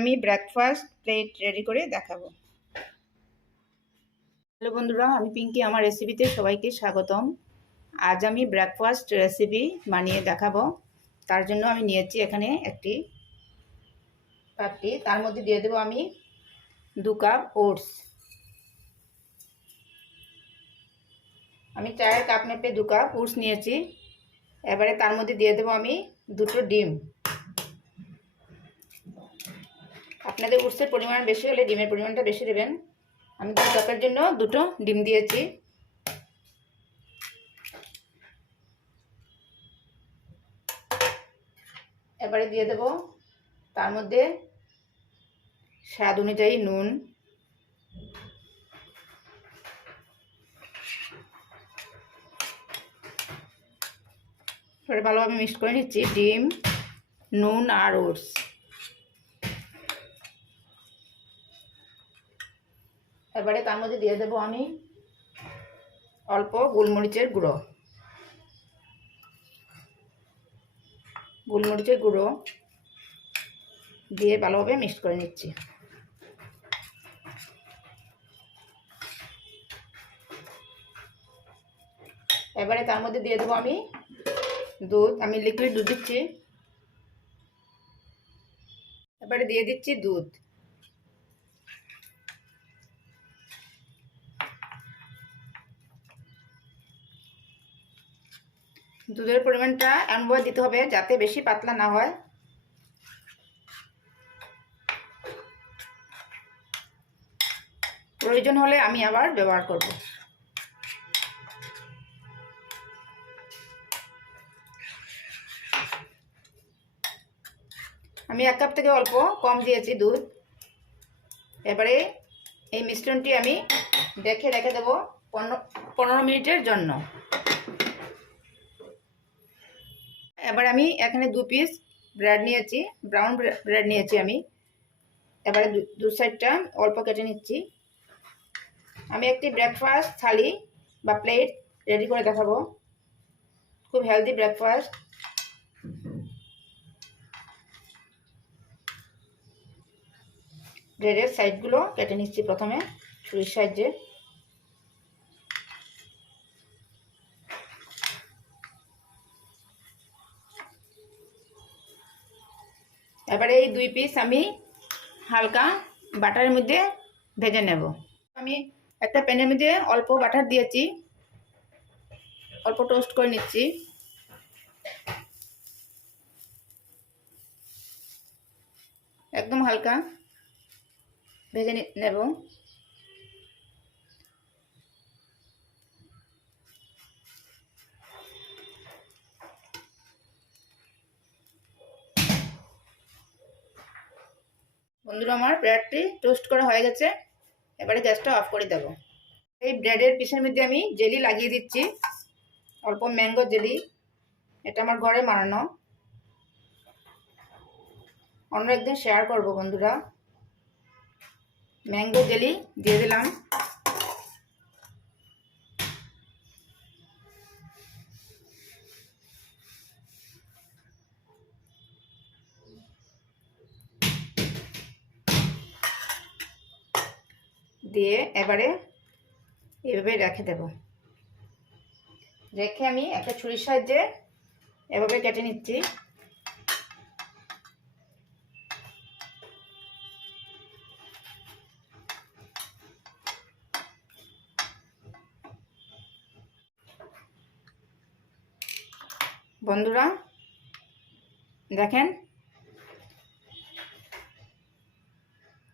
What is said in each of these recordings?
আমি breakfast plate ready করে দেখাবো। হ্যালো বন্ধুরা, আমি পিঙ্কি, আমার রেসিপিতে সবাইকে স্বাগতম। আজ আমি ব্রেকফাস্ট রেসিপি বানিয়ে দেখাবো। তার জন্য আমি নিয়েছি এখানে একটি পাত্রি তার মধ্যে দিয়ে দেবো আমি দু কাপ ওটস আমি চায়ের কাপ মেপে দু কাপ ওটস নিয়েছি। এবারে তার মধ্যে দিয়ে দেবো আমি দুটো ডিম। আপনাদের উৎসের পরিমাণ বেশি হলে ডিমের পরিমাণটা বেশি দেবেন। আমি দু কাপের জন্য দুটো ডিম দিয়েছি। এবারে দিয়ে দেব তার মধ্যে স্বাদ অনুযায়ী নুন। ভালোভাবে মিক্স করে নিচ্ছি ডিম, নুন আর ওটস। এবারে তার মধ্যে দিয়ে দেবো আমি অল্প গোলমরিচের গুঁড়ো। গোলমরিচের গুঁড়ো দিয়ে ভালোভাবে মিক্স করে নিচ্ছি। এবারে তার মধ্যে দিয়ে দেবো আমি দুধ, আমি লিকুইড দুধ দিচ্ছি। এবারে দিয়ে দিচ্ছি দুধ। দুধের পরিমাণটা এমনভাবে দিতে হবে যাতে বেশি পাতলা না হয়। প্রয়োজন হলে আমি আবার ব্যবহার করব। আমি এক কাপ থেকে অল্প কম দিয়েছি দুধ। এবারে এই মিশ্রণটি আমি দেখে রেখে দেবো পনেরো পনেরো মিনিটের জন্য। এবার আমি এখানে দু পিস ব্রেড নিয়েছি ব্রাউন ব্রেড নিয়েছি আমি। এবারে দু সাইডটা অল্প কেটে নিচ্ছি। আমি একটি ব্রেকফাস্ট থালি বা প্লেট রেডি করে দেখাবো। খুব হেলদি ব্রেকফাস্ট ব্রেডের সাইডগুলো কেটে নিচ্ছি প্রথমে, ছুরির সাহায্যে। এবারে এই দুই পিস আমি হালকা বাটারের মধ্যে ভেজে নেব। আমি একটা প্যানের মধ্যে অল্প বাটার দিয়েছি। অল্প টোস্ট করে নিচ্ছি। একদম হালকা ভেজে নেব। বন্ধুরা, আমার ব্রেডটি টোস্ট করা হয়ে গেছে। এবারে গ্যাসটা অফ করে দেব। এই ব্রেডের পিসের মধ্যে আমি জেলি লাগিয়ে দিচ্ছি। অল্প ম্যাঙ্গো জেলি এটা আমার ঘরে বানানো। অন্য একদিন শেয়ার করব বন্ধুরা। ম্যাঙ্গো জেলি দিয়ে দিলাম। দিয়ে এবারে এভাবে রেখে দেব। রেখে আমি একটা ছুরির সাহায্যে এভাবে কেটে নিচ্ছি। বন্ধুরা, দেখেন?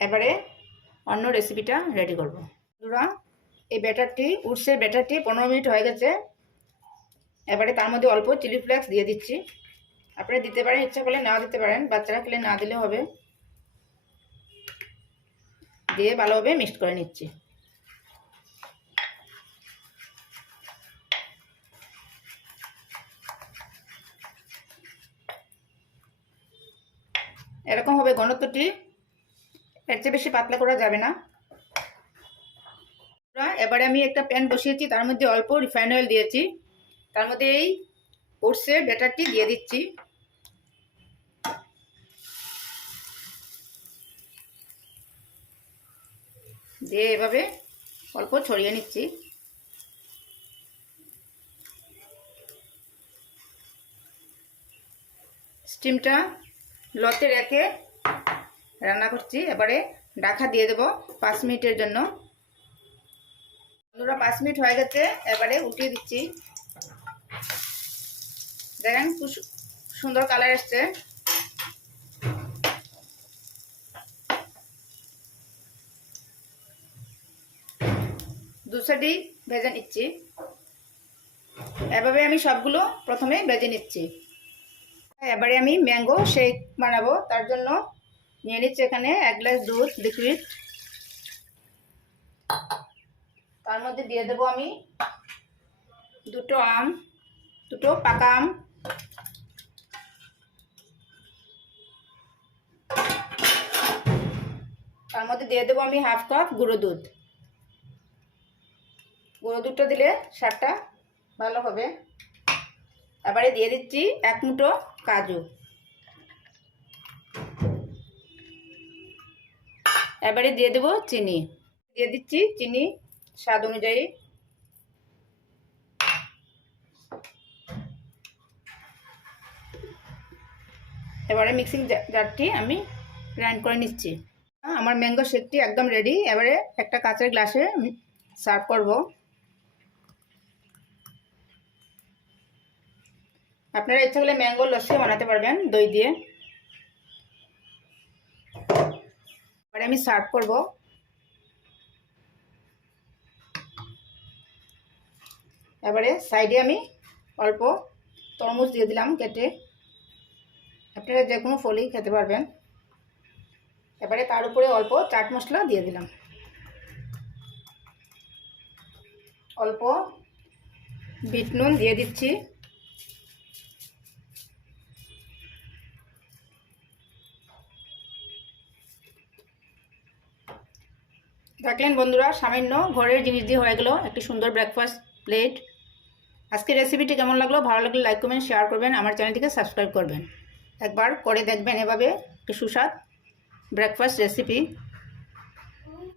এবারে অন্য রেসিপিটা রেডি করব। বন্ধুরা, এই ব্যাটারটি উটসের ব্যাটারটি পনেরো মিনিট হয়ে গেছে। এবারে তার মধ্যে অল্প চিলি ফ্লেক্স দিয়ে দিচ্ছি। আপনারা দিতে পারেন, ইচ্ছা করলে না দিতে পারেন, বাচ্চারা খেলে না দিলে হবে। দিয়ে ভালোভাবে মিক্সড করে নিচ্ছি। এরকম হবে ঘনত্বটি এর চেয়ে বেশি পাতলা করা যাবে না। এবারে আমি একটা প্যান বসিয়েছি, তার মধ্যে অল্প রিফাইন অয়েল দিয়েছি। তার মধ্যে এই ওটসের ব্যাটারটি দিয়ে দিচ্ছি। দিয়ে এভাবে অল্প ছড়িয়ে নিচ্ছি। স্টিমটা লতে রেখে রান্না করছি। এবারে ডাকা দিয়ে দেবো পাঁচ মিনিটের জন্য। বন্ধুরা, পাঁচ মিনিট হয়ে গেছে, এবারে উঠিয়ে দিচ্ছি। দেখেন খুব সুন্দর কালার এসছে। দু সাইডেই ভেজে নিচ্ছি। এভাবে আমি সবগুলো প্রথমে ভেজে নিচ্ছি। এবারে আমি ম্যাঙ্গো শেক বানাবো, তার জন্য নিয়ে নিচ্ছি এখানে এক গ্লাস দুধ লিকুইড তার মধ্যে দিয়ে দেবো আমি দুটো আম, দুটো পাকা আম। তার মধ্যে দিয়ে দেবো আমি হাফ কাপ গুঁড়ো দুধ। গুঁড়ো দুধটা দিলে স্বাদটা ভালো হবে। এবারে দিয়ে দিচ্ছি এক মুঠো কাজু। এবারে দিয়ে দেবো চিনি। দিয়ে দিচ্ছি চিনি, স্বাদ অনুযায়ী। এবারে মিক্সিং জারটি আমি গ্রাইন্ড করে নিচ্ছি। আমার ম্যাঙ্গো শেকটি একদম রেডি এবারে একটা কাঁচের গ্লাসে সার্ভ করব। আপনারা ইচ্ছা করলে ম্যাঙ্গো লস্যি বানাতে পারবেন দই দিয়ে। এবারে আমি সার্ভ করব। এবারে সাইডে আমি অল্প তরমুজ দিয়ে দিলাম কেটে। আপনারা যে কোনো ফলই খেতে পারবেন। এবারে তার উপরে অল্প চাট মশলা দিয়ে দিলাম। অল্প বিট নুন দিয়ে দিচ্ছি। দেখলেন বন্ধুরা, সামান্য ঘরের জিনিস দিয়ে হয়ে গেলো একটি সুন্দর ব্রেকফাস্ট প্লেট আজকে রেসিপিটি কেমন লাগল? ভালো লাগলে লাইক করবেন শেয়ার করবেন। আমার চ্যানেলটিকে সাবস্ক্রাইব করবেন। একবার করে দেখবেন এভাবে একটি সুস্বাদ ব্রেকফাস্ট রেসিপি